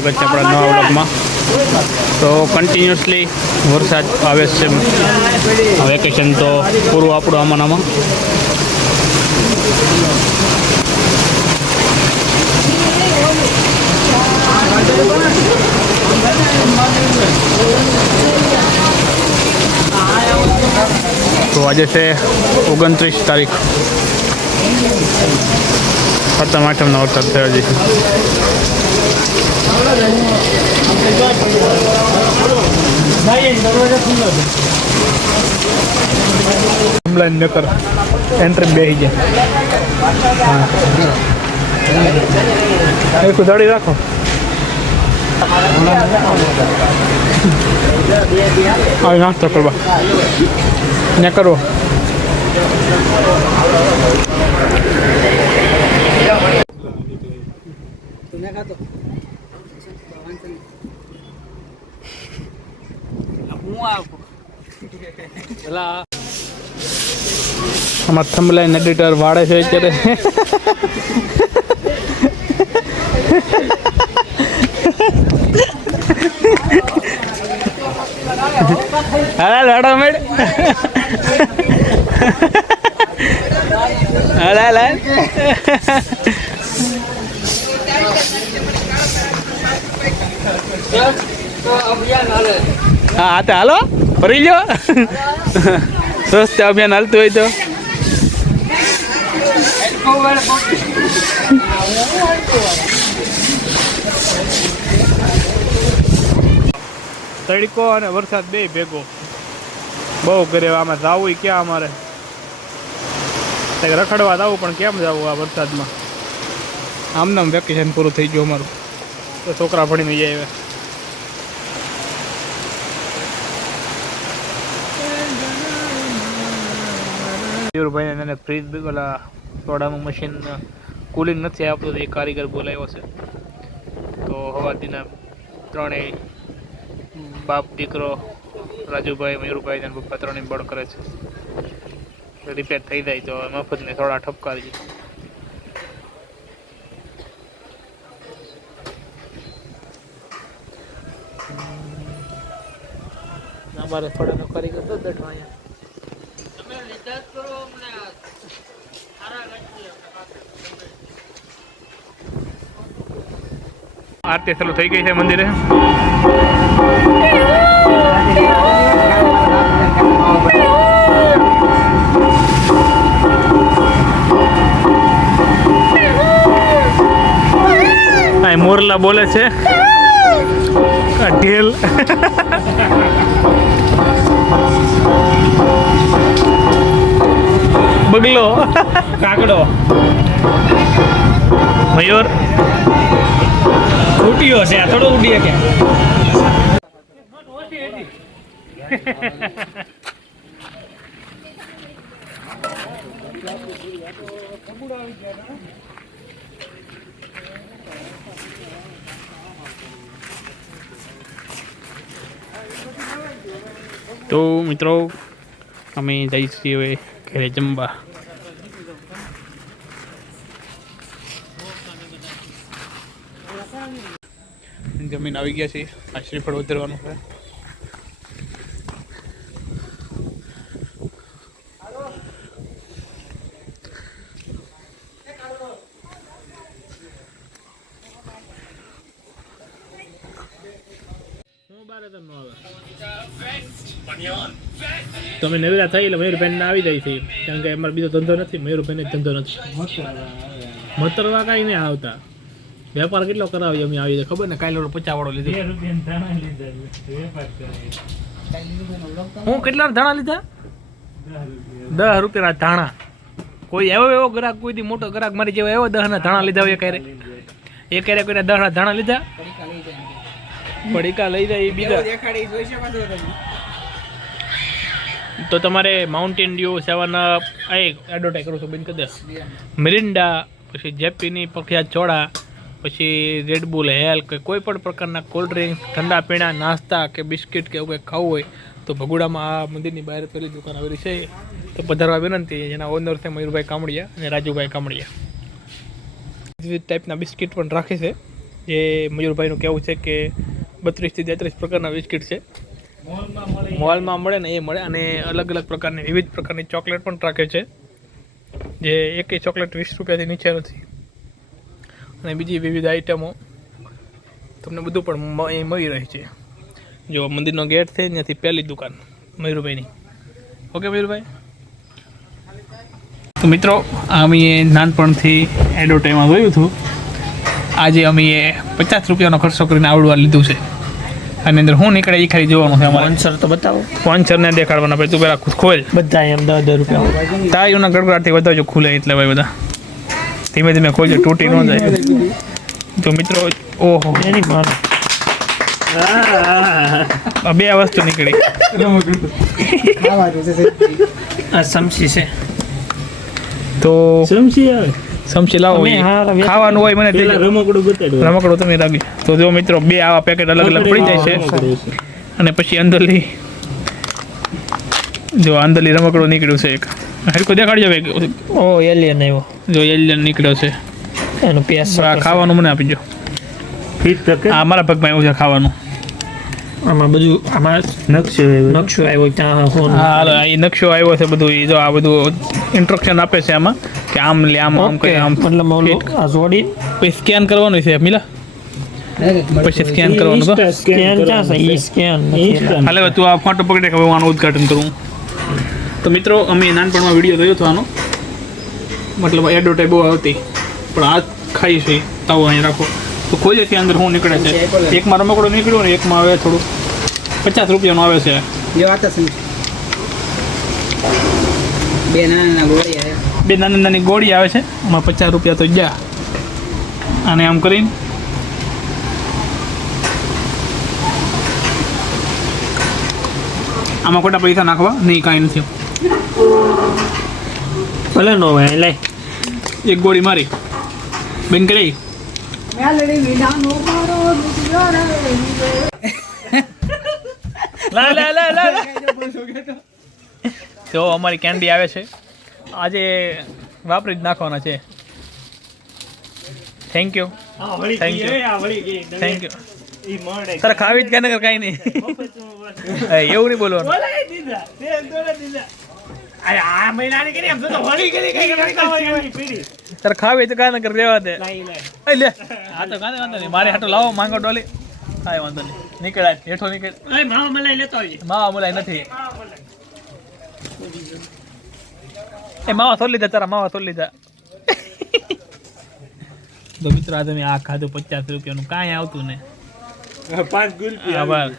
સ્વાગત છે આપણા નવા વ્લોગમાં। તો કન્ટિન્યુઅસલી વરસાદ આવે છે, વેકેશન તો પૂરું આપણું આમાં તો આજે છે 29 તારીખ, 7મ 8મનો વરસાદ થયો છે। નકર એન્ટ્રી બેસી જાય, એક ઉધાડી રાખો। આવી નાસ્તો કરવા ને કરવો। આમાં થંબલાઈન એડિટર વાળે છે અત્યારે। હાલ લડો મેડ, હાલ હાલ હા તો હાલો ફરી લો, સ્વચ્છતા અભિયાન હાલતું હોય તો। તડકો અને વરસાદ બે ભેગો બહુ કરે। આમાં જવું ક્યાં, અમારે રખડવા જવું પણ કેમ જવું આ વરસાદમાં? આમનામ વેકેશન પૂરું થઈ ગયું અમારું, તો છોકરા ભણીને જાય। મયુરભાઈને એને ફ્રીજ ઓલા સોડાનું મશીન કુલિંગ નથી આપતું, એ કારીગર બોલાવ્યો છે। તો હવાતીના ત્રણેય બાપ દીકરો રાજુભાઈ, મયુરભાઈ અને પપ્પા ત્રણેય બળ કરે છે। રિપેર થઈ જાય તો મફતને થોડા ઠપકારી અમારે થોડા કારીગર તો બેઠવા અહીંયા। આરતી ચાલુ થઈ ગઈ છે મંદિરે। મોરલા બોલે છે, ઢેલ બગલો, કાકડો, મયુર ઉડ્યો છે, આ થોડો ઉડીએ કે તો મિત્રો અમે જઈએ છીએ હવે ઘરે જમવા। જમીન આવી ગયા છે, આ શ્રીફળ ઉતરવાનું છે। તમે નવેરા થઈ એટલે મયુરભાઈ આવી જાય છે, કારણ કે અમારે બીજો ધંધો નથી, મયુરભાઈ ધંધો નથી। મતરવા કઈ નહીં આવતા, વેપાર કેટલો કરાવી અમે આવી ખબર ને, કાલે 50 વાળો લીધો। હું કેટલા ધાણા લીધા? 10 રૂપિયાના ધાણા। કોઈ એવો ગ્રાહક, કોઈ દી મોટો ગ્રાહક મારી જેવો એવો 10 ના ધાણા લીધા હોય? એ ક્યારે કોઈને 10 ના ધાણા લીધા? પડીકા લઈ જાય બીજા। તો તમારે માઉન્ટેન ડ્યુ, 7 અપ, એડવર્ટાઈઝ કરું છું, બંધ કરી દે, મિરિન્ડા, પછી જેપીની પ્રખ્યાત ચોળા, પછી રેડબુલ, હેલ, કે કોઈ પણ પ્રકારના કોલ્ડ ડ્રિંક્સ, ઠંડા પીણા, નાસ્તા કે બિસ્કિટ કે એવું કંઈ ખાવું હોય તો ભગુડામાં આ મંદિરની બહાર પહેલી દુકાન આવેલી છે, તો પધારવા વિનંતી। જેના ઓનર છે મયુરભાઈ કામડિયા અને રાજુભાઈ કામડિયા। વિવિધ ટાઈપના બિસ્કિટ પણ રાખે છે, જે મયુરભાઈનું કહેવું છે કે 32 થી 33 પ્રકારના બિસ્કિટ છે, મોલમાં મળે ને એ મળે. અને અલગ અલગ પ્રકારની વિવિધ પ્રકારની ચોકલેટ પણ રાખે છે, જે એકેય ચોકલેટ 20 રૂપિયાથી નીચે નથી. અને બીજી વિવિધ આઈટમો તમને બધું પણ અહીં મળી રહી છે. જો મંદિરનો ગેટ છે ત્યાંથી પહેલી દુકાન મયુરભાઈની. ઓકે મયુરભાઈ. તો મિત્રો અમે નાનપણથી એડવર્ટાઈઝમાં જોયું હતું. આજે અમે 50 રૂપિયાનો ખર્ચો કરીને આવડવા લીધું છે. આની અંદર હું નીકળે એ ખાલી જોવાનું છે અમારે. સ્પોન્સર તો બતાવો. સ્પોન્સરને દેખાડવાના ભાઈ. તું પેલા ખોલ બધા એમ 10 રૂપિયા તાયુના ગડગડાટથી વધારજો ખુલે એટલે ભાઈ બધા ધીમે ધીમે ખોલજો, તૂટી ન જાય. તો મિત્રો ઓહો એની માનો આ બે વસ્તુ નીકળી. આ સમસી છે. તો સમસી આવે સમસી લાવો. ખાવાનું હોય મને રમકડું બતાડો. રમકડું તમે લાગી. તો જો મિત્રો બે આવા પેકેટ અલગ અલગ પડી જાય છે. અને પછી અંદરલી જો અંદરલી રમકડું નીકળ્યું છે એક. હરકો દેખાડજો ભાઈ. ઓ એલિયન આવ્યો. જો એલિયન નીકળ્યો છે એનું પેસ. ખાવાનું મને આપીજો. Fit packet. આ મારા પગમાં એવું છે ખાવાનું. આમાં બધું આમાં નકશો આવ્યો ત્યાં ફોન. હા હાલો એ નકશો આવ્યો છે બધું. એ જો આ બધું ઇન્સ્ટ્રક્શન આપે છે આમાં કે આમ લે આમ આમ કરી આમ. મતલબ આ જોડી પછી સ્કેન કરવાનું છે મિલા. પછી સ્કેન કરવાનું તો સ્કેન ક્યાં છે? ઈ સ્કેન. હાલે તું આ ફોટો પકડે કે હું આનું ઉદ્ઘાટન કરું. તો મિત્રો અમે નાનપણમાં વિડીયો જોયો હતો આનો, મતલબ એડવર્ટાઈઝ બહુ આવતી, પણ આ ખાઈ છે તાવો અહીં રાખો તો ખોજે ત્યાં અંદર શું નીકળે છે. એકમાં રમકડું નીકળ્યું ને એકમાં આવે થોડું 50 રૂપિયાનું આવે છે. બે નાની નાની ગોળી આવે છે, એમાં 50 રૂપિયા તો ગયા. અને આમ કરીને આમાં ખોટા પૈસા નાખવા નહીં, કાંઈ નથી. ભલે નો હોય લે એક ગોળી મારી બેન કરી. તો અમારી કેન્ડી આવે છે, આજે વાપરી જ નાખવાના છે. Thank you thank you thank you. તારે ખાવી જ કાંઈ કાંઈ નહીં. એવું નહીં બોલવાનું. તારે ખાવી તો કાંઈ નકર રહેવા દે. લે આ તો કાંઈ વાંધો નહીં. મારે હાટો લાવો માંગો ડોલી. કાંઈ વાંધો નહીં. નીકળાય હેઠો નીકળ. માવા મલાઈ લેતો આવજે. માવા મલાઈ નથી. એ માવા થોડી લીધા, તારા માવા થોડી લીધા. તો મિત્રો આજે મેં આ ખાધું 50 રૂપિયાનું, કાંઈ આવતું ને. 5 ગુલપી. આભાર.